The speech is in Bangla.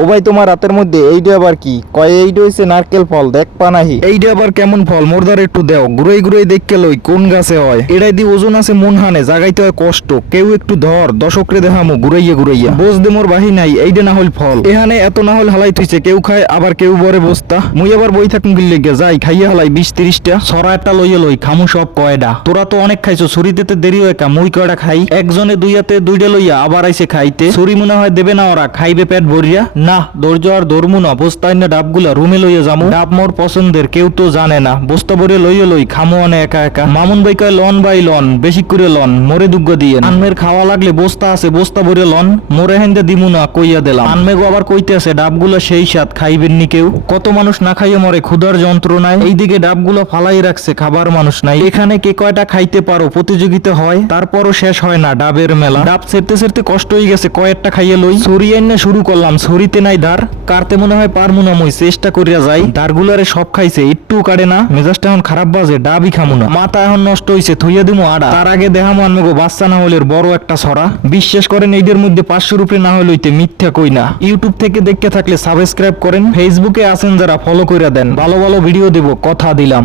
ও ভাই তোমার হাতের মধ্যে এইটা আবার কি কয়? এইটা হইছে নারকেল ফল, দেখ পানাহি। এইটা আবার কেমন ফল মোরদার একটু দেও, ঘুরাই ঘুরাই দেখকে লই কোন গাছে হয়। এটাই দি ওজন আছে মন হানে, জাগাইতে হয় কষ্ট। কেউ একটু ধর, দশকরে দেখামু ঘুরাইয়া ঘুরাইয়া। বোঝ দে মোর বাহি নাই, এইটা না হল ফল। এখানে এত না হল হালাই থইছে, কেউ খায় আবার কেউ বরে বস্তা। মুই আবার বই থাকুন গিল্লে গে যাই খাইয়া হালাই 20-30টা। ছড়া একটা লইয়া লই খামু সব কয়ডা। তোরা তো অনেক খাইছো, ছুরিতে দেরি হয় কা, মুই কয়টা খাই। একজনে দুইয়াতে দুইটা লইয়া আবার আইছে খাইতে। ছুরি মনে হয় দেবে না, ওরা খাইবে পেট ভরিয়া। না ধৈর্য আর ধরমু না, বস্তায় না ডাবগুলা রুমে লইয়া যামু। ডাব মোর পছন্দের, কেউ তো জানে না। বস্তা ভরে লইয়া লই খামু অনে একা একা। মামুন ভাই কয় লন ভাই লন, বেশি করে লন, মোরে দুগ্গ দিয়ে। আনমের খাওয়া লাগলে বস্তা আছে, বস্তা ভরে লন, মোরে হেন্দে দিমু না কইয়া দিলাম। আনমেগো আবার কইতে আছে ডাবগুলা সেই স্বাদ, খাইবেন নি কেউ? কত মানুষ না খাইয়ে মরে ক্ষুধার যন্ত্রণায়। এইদিকে ডাবগুলো ফালাই রাখছে, খাবার মানুষ নাই। এখানে কে কয়টা খাইতে পারো প্রতিযোগিতা হয়, তারপরও শেষ হয় না ডাবের মেলা। ডাব ছেড়তে ছেড়তে কষ্ট হয়ে গেছে, কয়েকটা খাইয়ে লই। ছুরি এনে শুরু করলাম, ছুরিতে নাই ধার, কাটতে মনে হয় পারমু না। মই চেষ্টা করিয়া যাই, ধারগুলারে সব খাইছে, একটু কাটে না। মেজাজটা এখন খারাপ বাজে, ডাবই খামু না। মাথা এখন নষ্ট হইছে, থইয়া দিমু আড়া। তার আগে দেখামু আনমেগো বাচ্চা না হলের বড় একটা ছড়া। বিশ্বাস করেন এইদের মধ্যে 500 রুপে না হইতে মিথ্যা কই না। ইউটিউব থেকে দেখতে থাকলে সাবস্ক্রাইব করেন, ফেসবুকে আছেন যারা ফলো কইরা দেন। ভালো ভালো ভিডিও দেব, কথা দিলাম।